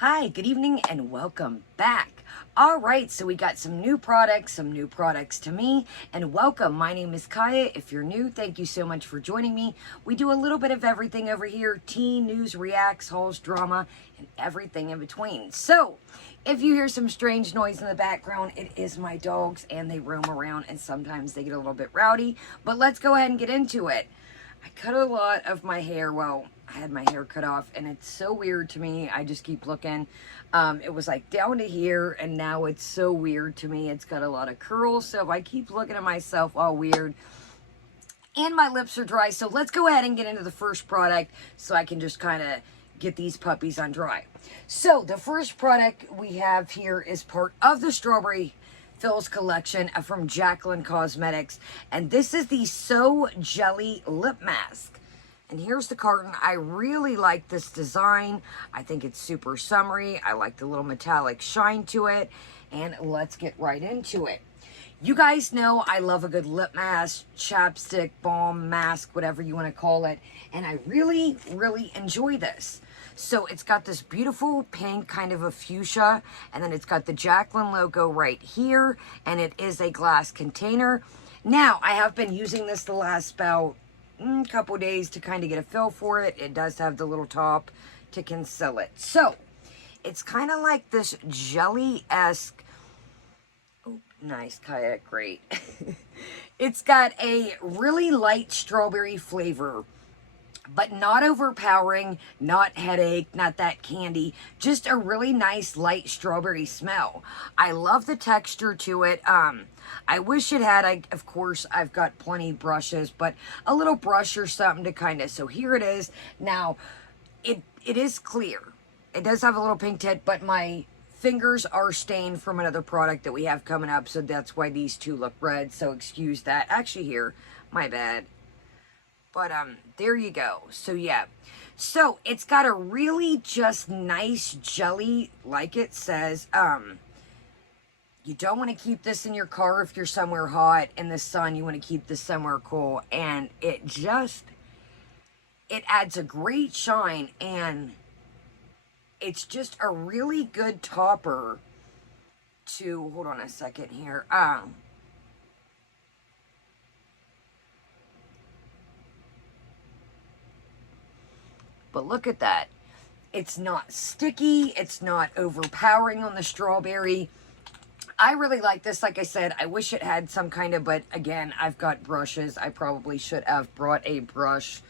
Hi, good evening, and welcome back. All right, so we got some new products to me, and welcome. My name is Kaya. If you're new, thank you so much for joining me. We do a little bit of everything over here: teen, news, reacts, hauls, drama, and everything in between. So, if you hear some strange noise in the background, it is my dogs, and they roam around, and sometimes they get a little bit rowdy, but let's go ahead and get into it. I cut a lot of my hair. Well, I had my hair cut off, and it's so weird to me. I just keep looking. It was like down to here, and now it's so weird to me. It's got a lot of curls, so I keep looking at myself all weird. And my lips are dry, so let's go ahead and get into the first product so I can just kind of get these puppies on dry. So the first product we have here is part of the Strawberry Fills collection from JACLYN Cosmetics, and this is the So Jelly Lip Mask. And here's the carton. I really like this design. I think it's super summery. I like the little metallic shine to it, and let's get right into it. You guys know I love a good lip mask, chapstick, balm, mask, whatever you want to call it, and I really enjoy this. So it's got this beautiful pink, kind of a fuchsia, and then it's got the JACLYN logo right here, and it is a glass container. Now, I have been using this the last about couple days to kind of get a feel for it. It does have the little top to conceal it. So, it's kind of like this jelly-esque, oh, nice, kayak, great. It's got a really light strawberry flavor, but not overpowering, not headache, not that candy, just a really nice light strawberry smell. I love the texture to it. I wish it had, of course, I've got plenty of brushes, but a little brush or something to kind of, so here it is. Now, it is clear. It does have a little pink tint, but my fingers are stained from another product that we have coming up, so that's why these two look red, so excuse that. Actually here, my bad. But, there you go. So, yeah. So, it's got a really just nice jelly, like it says. You don't want to keep this in your car if you're somewhere hot in the sun. You want to keep this somewhere cool. And it adds a great shine. And it's just a really good topper to, hold on a second here. But look at that. It's not sticky. It's not overpowering on the strawberry. I really like this. Like I said, I wish it had some kind of, but again, I've got brushes. I probably should have brought a brush.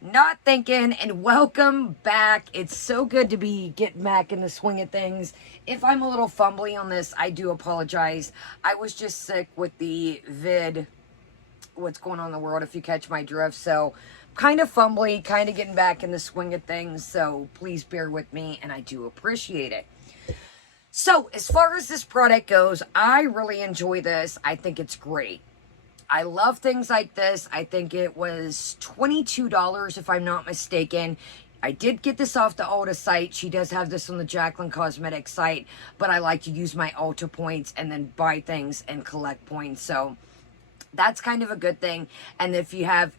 Not thinking, and welcome back. It's so good to be getting back in the swing of things. If I'm a little fumbly on this, I do apologize. I was just sick with the what's going on in the world, if you catch my drift. So, kind of fumbly, kind of getting back in the swing of things. So, please bear with me, and I do appreciate it. So, as far as this product goes, I really enjoy this. I think it's great. I love things like this. I think it was $22 if I'm not mistaken. I did get this off the Ulta site. She does have this on the JACLYN Cosmetics site, but I like to use my Ulta points and then buy things and collect points. So that's kind of a good thing. And if you have,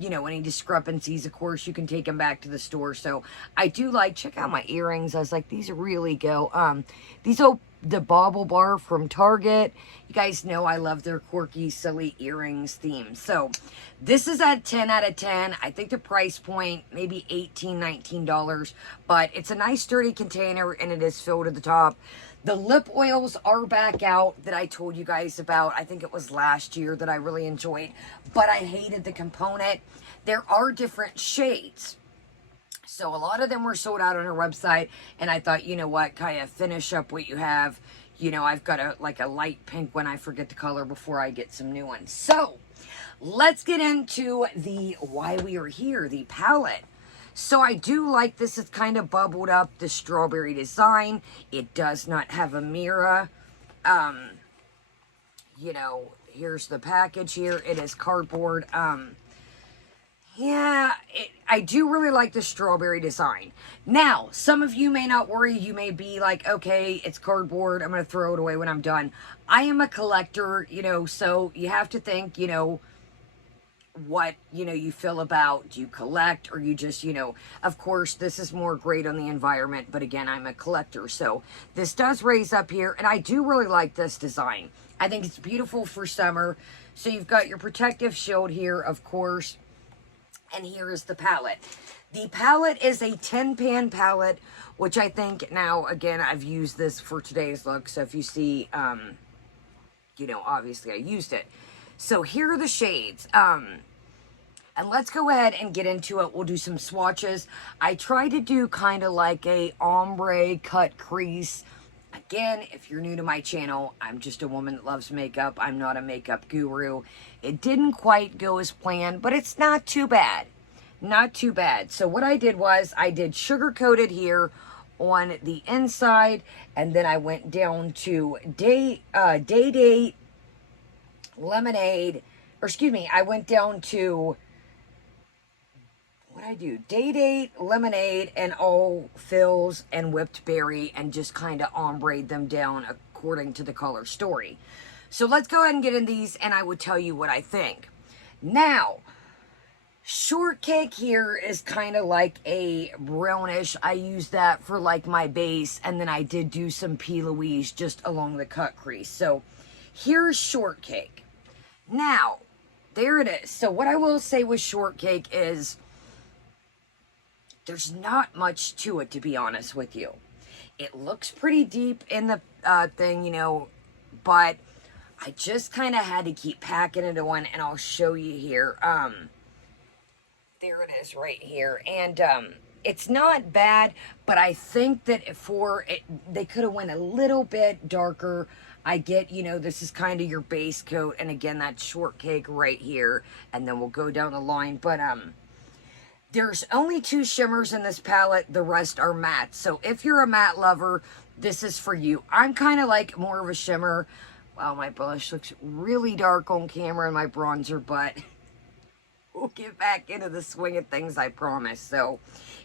you know, any discrepancies, of course, you can take them back to the store. So I do like, check out my earrings. I was like, these really go. These are the Bauble Bar from Target. You guys know I love their quirky, silly earrings theme. So this is at 10 out of 10. I think the price point, maybe $18, $19, but it's a nice sturdy container and it is filled to the top. The lip oils are back out that I told you guys about. I think it was last year that I really enjoyed, but I hated the component. There are different shades. So a lot of them were sold out on our website, and I thought, you know what, kind of finish up what you have. You know, I've got a light pink one. I forget the color before I get some new ones. So let's get into the why we are here, the palette. So I do like this. It's kind of bubbled up, the strawberry design. It does not have a mirror. You know, here's the package here. It is cardboard. Yeah, I do really like the strawberry design. Now, some of you may not worry. You may be like, okay, it's cardboard. I'm going to throw it away when I'm done. I am a collector, you know, so you have to think, you know, what, you know, you feel about, do you collect, or you just, you know, of course, this is more great on the environment, but again, I'm a collector, so this does raise up here, and I do really like this design. I think it's beautiful for summer. So you've got your protective shield here, of course, and here is the palette. The palette is a 10-pan palette, which I think now, again, I've used this for today's look, so if you see, you know, obviously I used it. So here are the shades. And let's go ahead and get into it. We'll do some swatches. I try to do kind of like a ombre cut crease. Again, if you're new to my channel, I'm just a woman that loves makeup. I'm not a makeup guru. It didn't quite go as planned, but it's not too bad. Not too bad. So what I did was I did sugar coated here on the inside, and then I went down to Day Date, Lemonade, or excuse me, I went down to, what I do, Day Date, Lemonade, and All Fills and Whipped Berry, and just kind of ombre them down according to the color story. So let's go ahead and get in these, and I will tell you what I think. Now, Shortcake here is kind of like a brownish. I use that for like my base, and then I did do some P. Louise just along the cut crease. So here's Shortcake. Now, there it is. So what I will say with Shortcake is there's not much to it, to be honest with you. It looks pretty deep in the thing, you know, but I just kind of had to keep packing it on, and I'll show you here. There it is right here. And it's not bad, but I think that for it, they could have went a little bit darker. I get, you know, this is kind of your base coat. And again, that's Shortcake right here. And then we'll go down the line. But there's only 2 shimmers in this palette. The rest are matte. So if you're a matte lover, this is for you. I'm kind of like more of a shimmer. Wow, my blush looks really dark on camera and my bronzer, but we'll get back into the swing of things, I promise. So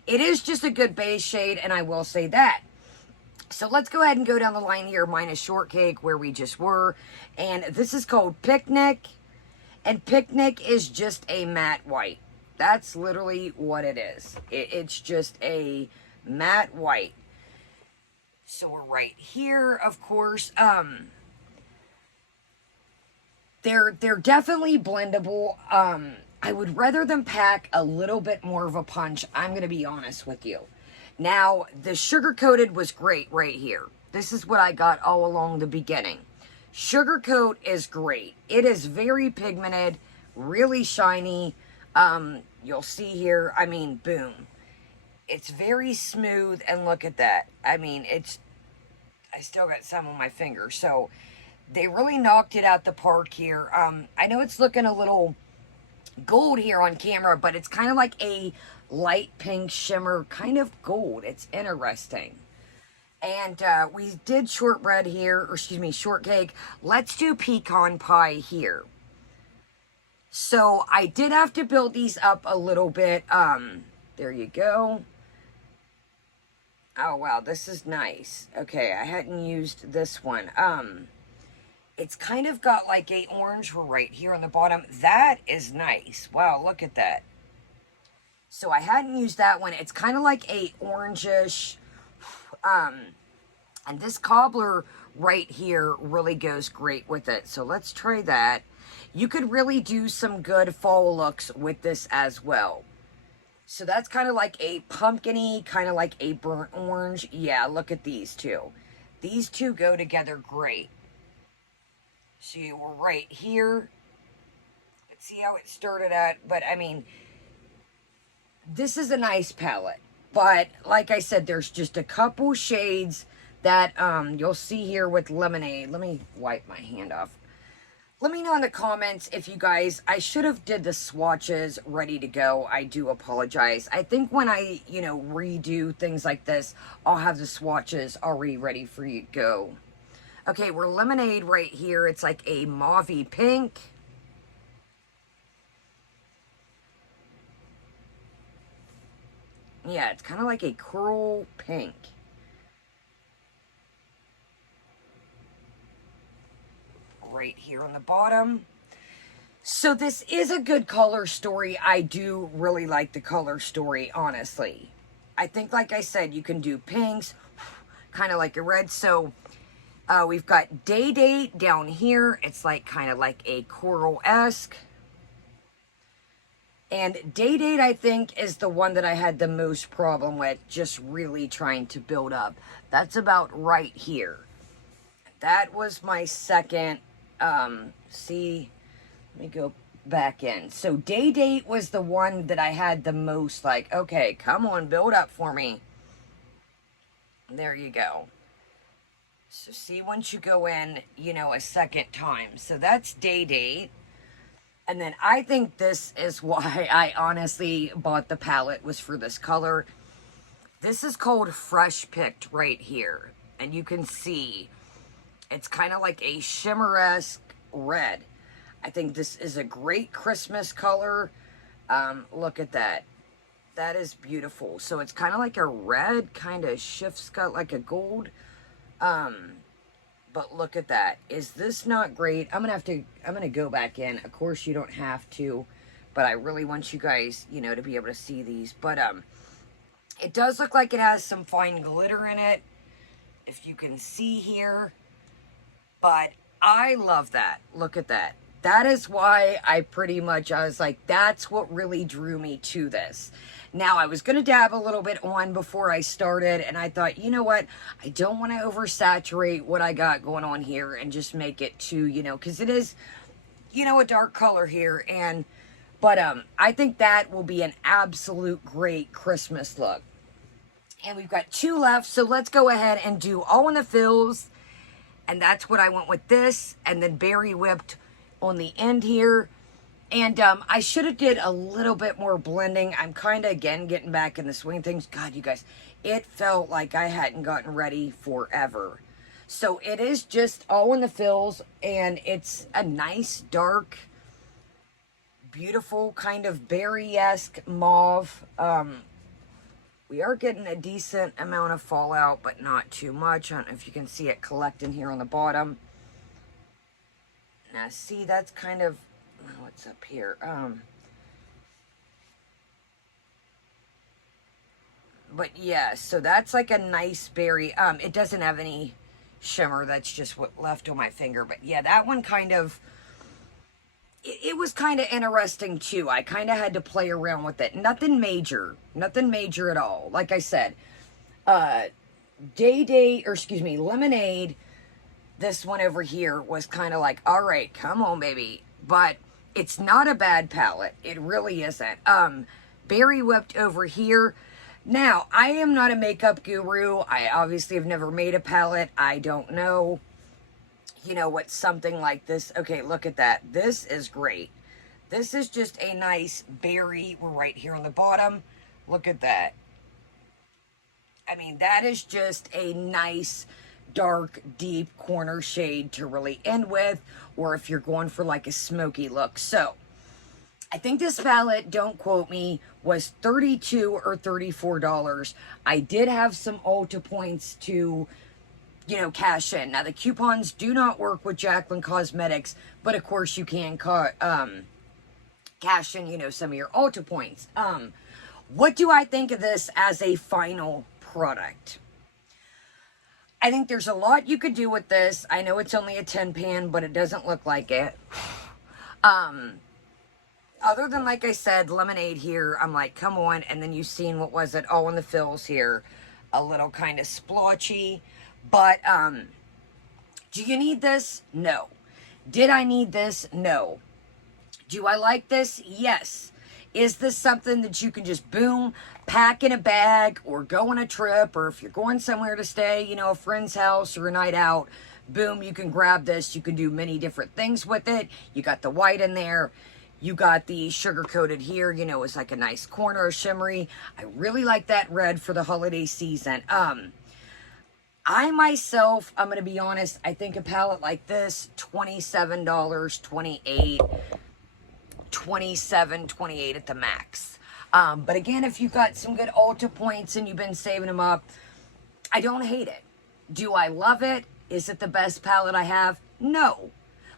it is just a good base shade, and I will say that. So let's go ahead and go down the line here. Mine is Shortcake, where we just were. And this is called Picnic. And Picnic is just a matte white. That's literally what it is. It's just a matte white. So we're right here, of course. They're definitely blendable. I would rather them pack a little bit more of a punch. I'm going to be honest with you. Now, the sugar coated was great right here. This is what I got all along the beginning. Sugar coat is great. It is very pigmented, really shiny. You'll see here, I mean, boom. It's very smooth, and look at that. I mean, I still got some on my finger. So they really knocked it out the park here. I know it's looking a little gold here on camera, but it's kind of like a light pink shimmer, kind of gold. It's interesting. And we did shortbread here, or excuse me, Shortcake. Let's do pecan pie here. So I did have to build these up a little bit. There you go. Oh, wow, this is nice. Okay, I hadn't used this one. It's kind of got like a orange right here on the bottom. That is nice. Wow, look at that. So I hadn't used that one. It's kind of like a orangish. And this cobbler right here really goes great with it. So let's try that. You could really do some good fall looks with this as well. So that's kind of like a pumpkin-y, kind of like a burnt orange. Yeah, look at these two. These two go together great. So we're right here. Let's see how it started at. But, I mean, this is a nice palette. But, like I said, there's just a couple shades that you'll see here with Lemonade. Let me wipe my hand off. Let me know in the comments if you guys, I should have did the swatches ready to go. I do apologize. I think when I, you know, redo things like this, I'll have the swatches already ready for you to go. Okay, we're Lemonade right here. It's like a mauvey pink. Yeah, it's kind of like a coral pink. Right here on the bottom. So this is a good color story. I do really like the color story, honestly. I think, like I said, you can do pinks, kind of like a red. So we've got Day Date down here. It's like kind of like a coral-esque. And Day Date, I think, is the one that I had the most problem with, just really trying to build up. That's about right here. That was my second, see, let me go back in. So Day Date was the one that I had the most, like, okay, come on, build up for me. There you go. So see, once you go in, you know, a second time. So that's Day Date. And then I think this is why I honestly bought the palette, was for this color. This is called Fresh Picked right here. And you can see it's kind of like a shimmer-esque red. I think this is a great Christmas color. Look at that. That is beautiful. So it's kind of like a red, kind of shifts, got like a gold. But look at that. Is this not great? I'm gonna go back in. Of course you don't have to, but I really want you guys, you know, to be able to see these. But it does look like it has some fine glitter in it, if you can see here. But I love that. Look at that. That is why I was like, that's what really drew me to this. Now, I was going to dab a little bit on before I started, and I thought, you know what? I don't want to oversaturate what I got going on here and just make it too, you know, because it is, you know, a dark color here. But I think that will be an absolute great Christmas look. And we've got 2 left, so let's go ahead and do All in the Fills. And that's what I went with this, and then Berry Whipped on the end here. And I should have did a little bit more blending. I'm kind of, again, getting back in the swing of things. God, you guys, it felt like I hadn't gotten ready forever. So it is just All in the Fills, and it's a nice, dark, beautiful kind of berry-esque mauve. We are getting a decent amount of fallout, but not too much. I don't know if you can see it collecting here on the bottom. Now, see, that's kind of, what's up here? But yeah, so that's like a nice berry. It doesn't have any shimmer. That's just what left on my finger. But yeah, that one kind of, it was kind of interesting too. I kind of had to play around with it. Nothing major at all. Like I said, Lemonade, this one over here was kind of like, all right, come on, baby. But it's not a bad palette. It really isn't. Berry Whipped over here. Now, I am not a makeup guru. I obviously have never made a palette. I don't know, you know, what something like this. Okay, look at that. This is great. This is just a nice berry. We're right here on the bottom. Look at that. I mean, that is just a nice, dark, deep corner shade to really end with, or if you're going for like a smoky look. So, I think this palette, don't quote me, was $32 or $34. I did have some Ulta points to, you know, cash in. Now, the coupons do not work with JACLYN Cosmetics, but of course you can cash in, you know, some of your Ulta points. What do I think of this as a final product? I think there's a lot you could do with this. I know it's only a 10 pan, but it doesn't look like it. Other than, like I said, Lemonade here, I'm like, come on. And then you've seen, what was it, All in the Fills here. A little kind of splotchy. But, do you need this? No. Did I need this? No. Do I like this? Yes. Is this something that you can just, boom, pack in a bag or go on a trip, or if you're going somewhere to stay, you know, a friend's house or a night out, boom, you can grab this. You can do many different things with it. You got the white in there. You got the sugar-coated here, you know, it's like a nice corner of shimmery. I really like that red for the holiday season. I myself, I'm going to be honest, I think a palette like this, $27, $28, $27, $28 at the max. But again, if you got some good Ulta points and you've been saving them up, I don't hate it. Do I love it? Is it the best palette I have? No.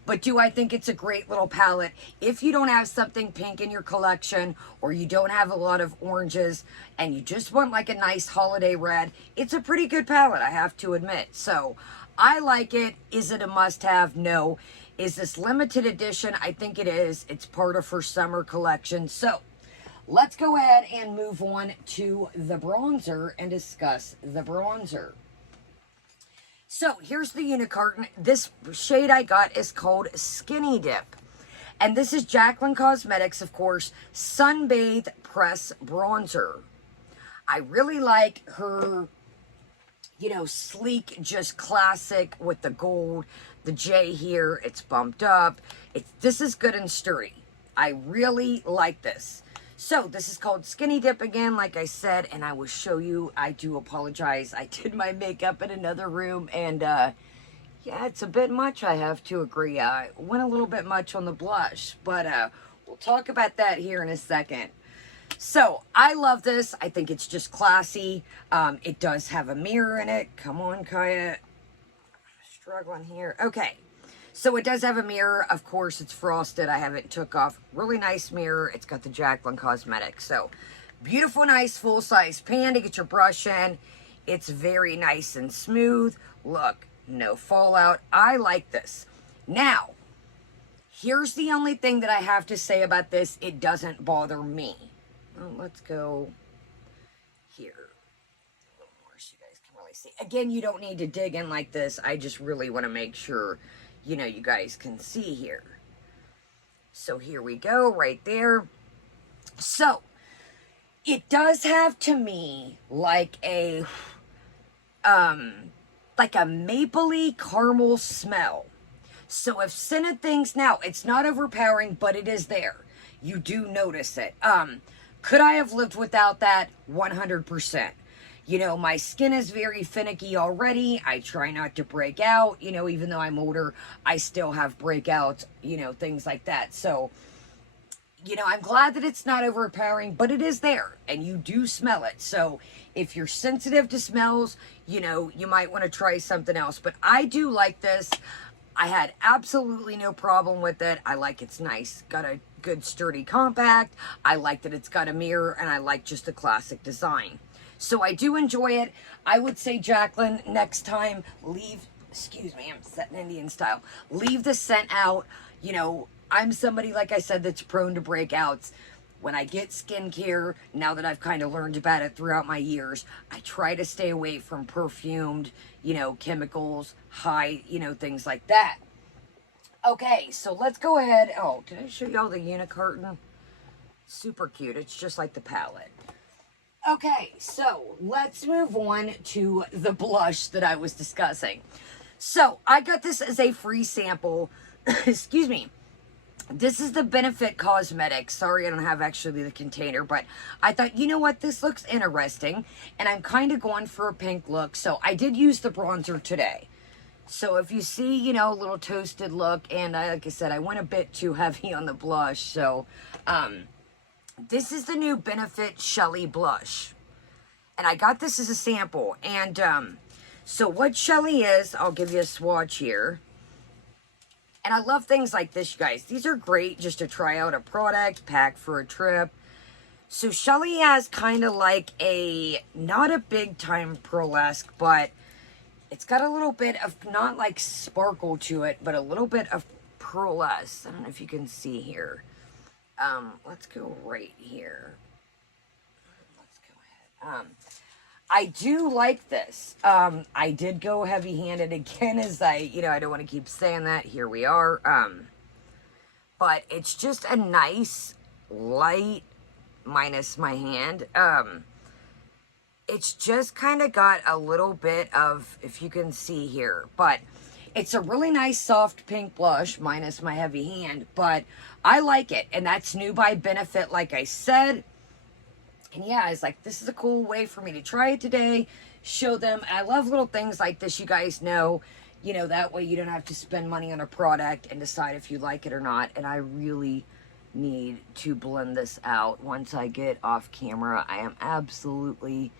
But do I think it's a great little palette? If you don't have something pink in your collection, or you don't have a lot of oranges, and you just want like a nice holiday red, it's a pretty good palette, I have to admit. So I like it. Is it a must-have? No. Is this limited edition? I think it is. It's part of her summer collection. So let's go ahead and move on to the bronzer and discuss the bronzer. So here's the unicorn. This shade I got is called Skinny Dip. And this is JACLYN Cosmetics, of course, Sunbathe Press Bronzer. I really like her, you know, sleek, just classic with the gold. The J here, it's bumped up. This is good and sturdy. I really like this. So this is called Skinny Dip again, like I said, and I will show you. I do apologize. I did my makeup in another room, and yeah, it's a bit much, I have to agree. I went a little bit much on the blush, but we'll talk about that here in a second. So I love this. I think it's just classy. It does have a mirror in it. Come on, Kaya. I'm struggling here. Okay. So it does have a mirror. Of course, it's frosted. I haven't took off. Really nice mirror. It's got the JACLYN Cosmetics. So beautiful, nice, full-size pan to get your brush in. It's very nice and smooth. Look, no fallout. I like this. Now, here's the only thing that I have to say about this. It doesn't bother me. Well, let's go here. A little more so you guys can really see. Again, you don't need to dig in like this. I just really want to make sure, you know, you guys can see here. So here we go, right there. So it does have, to me, like a mapley caramel smell. So if scented things, now it's not overpowering, but it is there. You do notice it. Could I have lived without that? 100%. You know, my skin is very finicky already. I try not to break out. You know, even though I'm older, I still have breakouts, you know, things like that. So, you know, I'm glad that it's not overpowering, but it is there, and you do smell it. So if you're sensitive to smells, you know, you might want to try something else. But I do like this. I had absolutely no problem with it. I like it's nice. Got a good sturdy compact. I like that it's got a mirror, and I like just the classic design. So I do enjoy it. I would say, JACLYN, next time, excuse me, I'm setting Indian style. Leave the scent out. You know, I'm somebody, like I said, that's prone to breakouts. When I get skincare, now that I've kind of learned about it throughout my years, I try to stay away from perfumed, you know, chemicals, high, you know, things like that. Okay, so let's go ahead. Oh, did I show y'all the unicorn? Super cute. It's just like the palette. Okay, so let's move on to the blush that I was discussing. So I got this as a free sample. Excuse me. This is the Benefit Cosmetics. Sorry, I don't have actually the container, but I thought, you know what, this looks interesting, and I'm kind of going for a pink look, so I did use the bronzer today. So if you see, you know, a little toasted look, and like I said, I went a bit too heavy on the blush, so this is the new Benefit Shelly Blush, and I got this as a sample, and so what Shelly is, I'll give you a swatch here. And I love things like this, you guys. These are great just to try out a product, pack for a trip. So Shelly has kind of like a, not a big time pearlesque, but it's got a little bit of, not like sparkle to it, but a little bit of pearlesque. I don't know if you can see here. Let's go right here. Let's go ahead. I do like this. I did go heavy-handed again, as I don't want to keep saying that. Here we are. But it's just a nice light, minus my hand. It's just kind of got a little bit of, if you can see here, but it's a really nice soft pink blush, minus my heavy hand, but I like it. And that's new by Benefit, like I said. And yeah, it's like, this is a cool way for me to try it today, show them. I love little things like this, you guys know. You know, that way you don't have to spend money on a product and decide if you like it or not. And I really need to blend this out once I get off camera. I am absolutely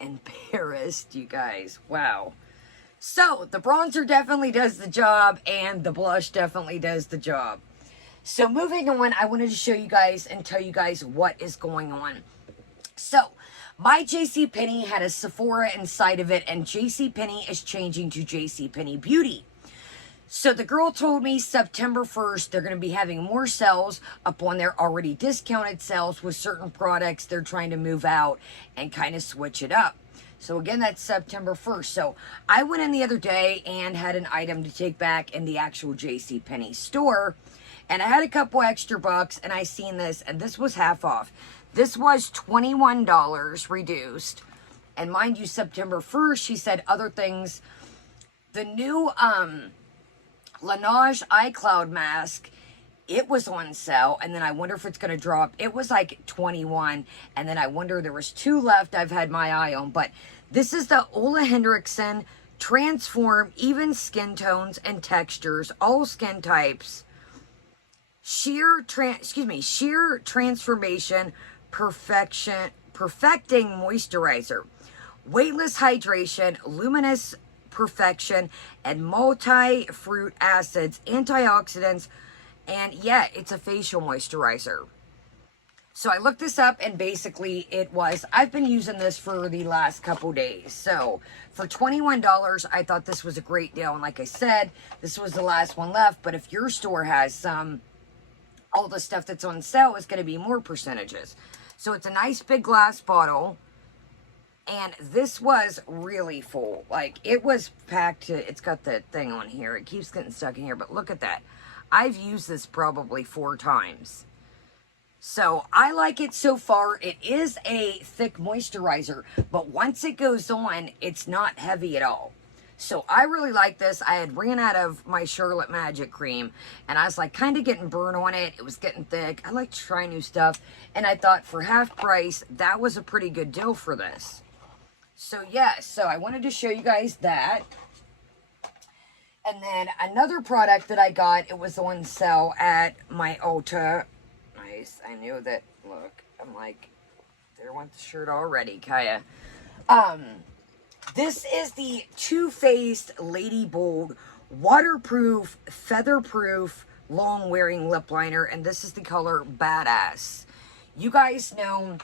embarrassed, you guys. Wow. So the bronzer definitely does the job, and the blush definitely does the job. So moving on, I wanted to show you guys and tell you guys what is going on. So my JCPenney had a Sephora inside of it, and JCPenney is changing to JCPenney Beauty. So the girl told me September 1st, they're going to be having more sales up on their already discounted sales with certain products they're trying to move out and kind of switch it up. So again, that's September 1st. So I went in the other day and had an item to take back in the actual JCPenney store. And I had a couple extra bucks, and I seen this, and this was half off. This was $21 reduced. And mind you, September 1st, she said other things. The new Laneige iCloud mask, it was on sale, and then I wonder if it's going to drop. It was like 21, and then I wonder, there was 2 left I've had my eye on. But this is the Ole Henriksen Transform Even Skin Tones and Textures, all skin types. Sheer Transformation Perfecting Moisturizer. Weightless Hydration, Luminous Perfection, and multi-fruit acids, antioxidants, and yeah, it's a facial moisturizer. So I looked this up, and basically I've been using this for the last couple days. So for $21, I thought this was a great deal. And like I said, this was the last one left. But if your store has some, all the stuff that's on sale is going to be more percentages. So it's a nice big glass bottle. And this was really full. Like, it was packed to, it's got the thing on here. It keeps getting stuck in here, but look at that. I've used this probably 4 times. So I like it so far. It is a thick moisturizer, but once it goes on, it's not heavy at all. So I really like this. I had ran out of my Charlotte Magic cream, and I was like kind of getting burnt on it. It was getting thick. I like to try new stuff, and I thought for half price, that was a pretty good deal for this. So yeah, so I wanted to show you guys that. And then another product that I got, it was on sale at my Ulta. Nice. I knew that. Look, I'm like, there went the shirt already, Kaya. This is the Too Faced Lady Bold Waterproof, Featherproof, Long Wearing Lip Liner. And this is the color Badass. You guys know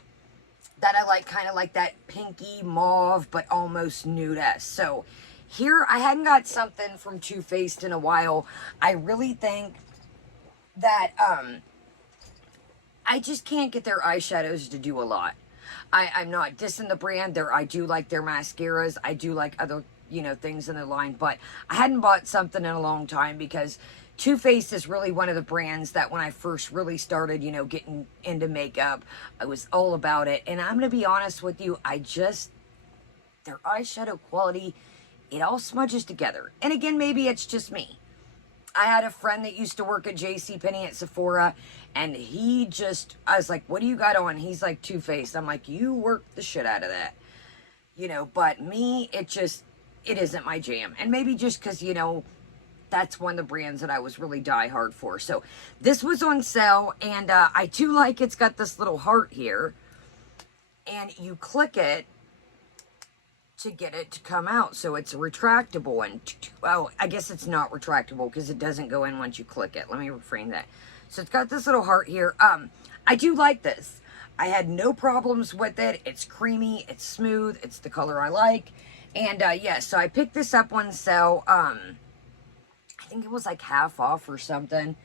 that I like kind of like that pinky mauve, but almost nude-esque. So here, I hadn't got something from Too Faced in a while. I really think that I just can't get their eyeshadows to do a lot. I'm not dissing the brand. I do like their mascaras. I do like other, things in the line. But I hadn't bought something in a long time because Too Faced is really one of the brands that when I first really started, getting into makeup, I was all about it. And I'm going to be honest with you, their eyeshadow quality, it all smudges together. And again, maybe it's just me. I had a friend that used to work at JCPenney at Sephora, and I was like, what do you got on? He's like, Too Faced. I'm like, you work the shit out of that. But me, it isn't my jam. And maybe just because, that's one of the brands that I was really die hard for. So this was on sale, and I do like it's got this little heart here, and you click it to get it to come out. So it's retractable, and well, I guess it's not retractable because it doesn't go in once you click it. Let me reframe that. So it's got this little heart here. I do like this. I had no problems with it. It's creamy, it's smooth, it's the color I like. And yeah, so I picked this up on sale. I think it was like half off or something.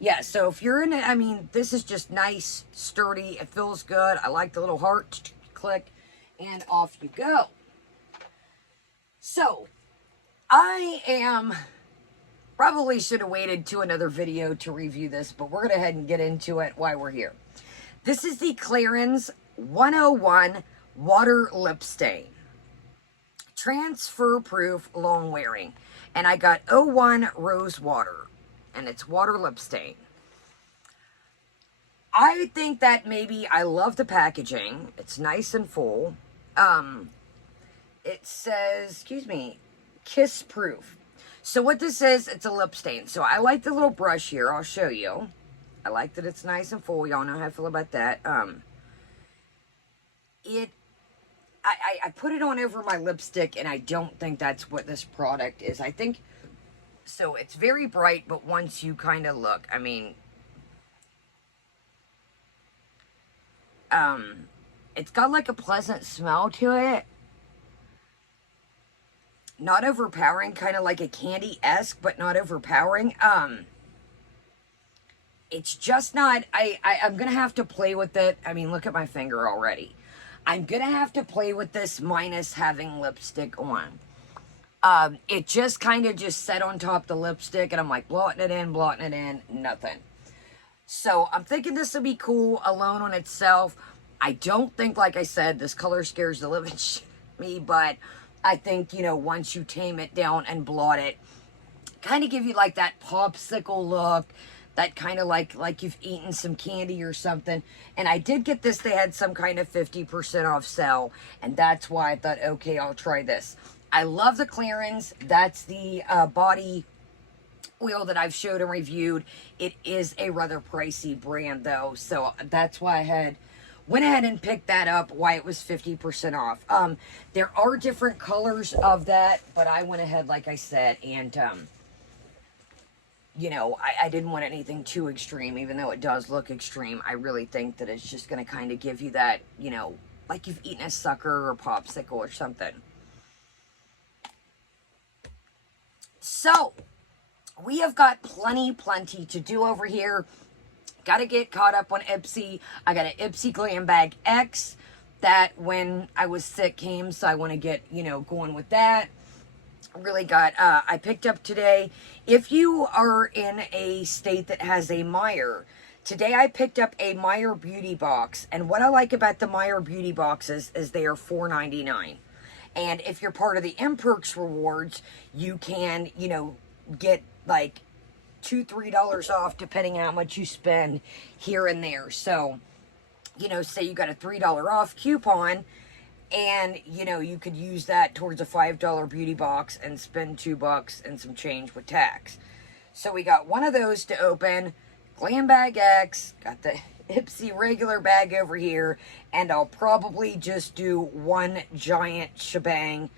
Yeah, so if you're in it, this is just nice, sturdy, it feels good. I like the little heart, click, and off you go. So, probably should have waited to another video to review this, but we're going to go ahead and get into it while we're here. This is the Clarins 101 Water Lip Stain. Transfer Proof Long Wearing. And I got 01 Rose Water, and it's water lip stain. I think that I love the packaging. It's nice and full. It says, kiss proof. So what this is, it's a lip stain. So I like the little brush here. I'll show you. I like that it's nice and full. Y'all know how I feel about that. I put it on over my lipstick, and I don't think that's what this product is. I think, so it's very bright, but once you kind of look, I mean, it's got like a pleasant smell to it. Not overpowering, kind of like a candy-esque, but not overpowering. It's just not, I'm going to have to play with it. I mean, look at my finger already. I'm going to have to play with this minus having lipstick on. It just kind of just set on top of the lipstick, and I'm like blotting it in, nothing. So I'm thinking this will be cool alone on itself. I don't think, like I said, this color scares the living shit out of me, but I think, you know, once you tame it down and blot it, kind of give you like that popsicle look, that kind of like you've eaten some candy or something. And I did get this, they had some kind of 50% off sale, and that's why I thought, okay, I'll try this. I love the clearance. That's the body oil that I've showed and reviewed. It is a rather pricey brand though, so that's why I went ahead and picked that up, why it was 50% off. There are different colors of that, but I went ahead, like I said, and you know, I didn't want anything too extreme, even though it does look extreme. I really think that it's just going to kind of give you that, you know, like you've eaten a sucker or popsicle or something. So, we have got plenty to do over here. Got to get caught up on Ipsy. I got an Ipsy Glam Bag X that when I was sick came, so I want to get, you know, going with that. Really got, I picked up today, if you are in a state that has a Meijer, today I picked up a Meijer Beauty Box, and what I like about the Meijer Beauty Boxes is they are $4.99. And if you're part of the M-Perks rewards, you can, you know, get like $2-3 off depending on how much you spend here and there. So, you know, say you got a $3 off coupon, and, you know, you could use that towards a $5 beauty box and spend $2 and some change with tax. So we got one of those to open. Glam Bag X. Got the Ipsy regular bag over here. And I'll probably just do one giant shebang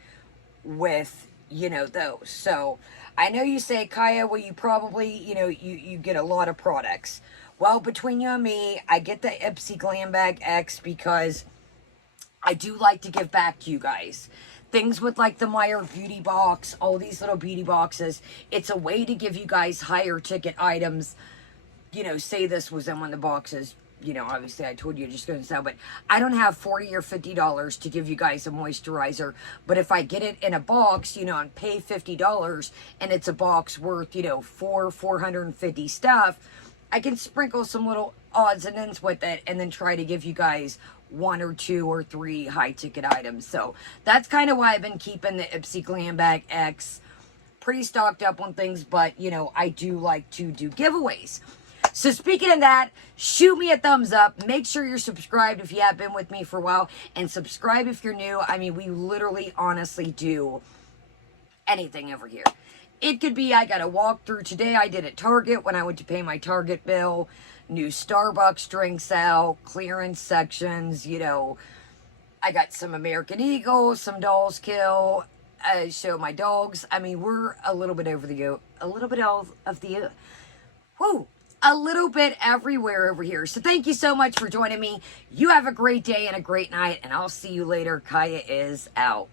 with, you know, those. So I know you say, Kaya, well, you probably, you know, you get a lot of products. Well, between you and me, I get the Ipsy Glam Bag X because I do like to give back to you guys. Things with like the Meijer Beauty Box, all these little beauty boxes. It's a way to give you guys higher ticket items. You know, say this was in one of the boxes. You know, obviously I told you just going to sell, but I don't have $40 or $50 to give you guys a moisturizer. But if I get it in a box, you know, and pay $50 and it's a box worth, you know, 450 stuff, I can sprinkle some little odds and ends with it and then try to give you guys 1 or 2 or 3 high ticket items. So that's kind of why I've been keeping the Ipsy Glam Bag X pretty stocked up on things, but you know, I do like to do giveaways. So speaking of that, shoot me a thumbs up. Make sure you're subscribed if you have been with me for a while, and subscribe if you're new. I mean, we literally honestly do anything over here. It could be I got a walkthrough today I did at Target when I went to pay my Target bill. New Starbucks drinks out, clearance sections, you know. I got some American Eagle, some Dolls Kill, show my dogs. I mean, we're a little bit over the, a little bit everywhere over here. So thank you so much for joining me. You have a great day and a great night, and I'll see you later. Kaya is out.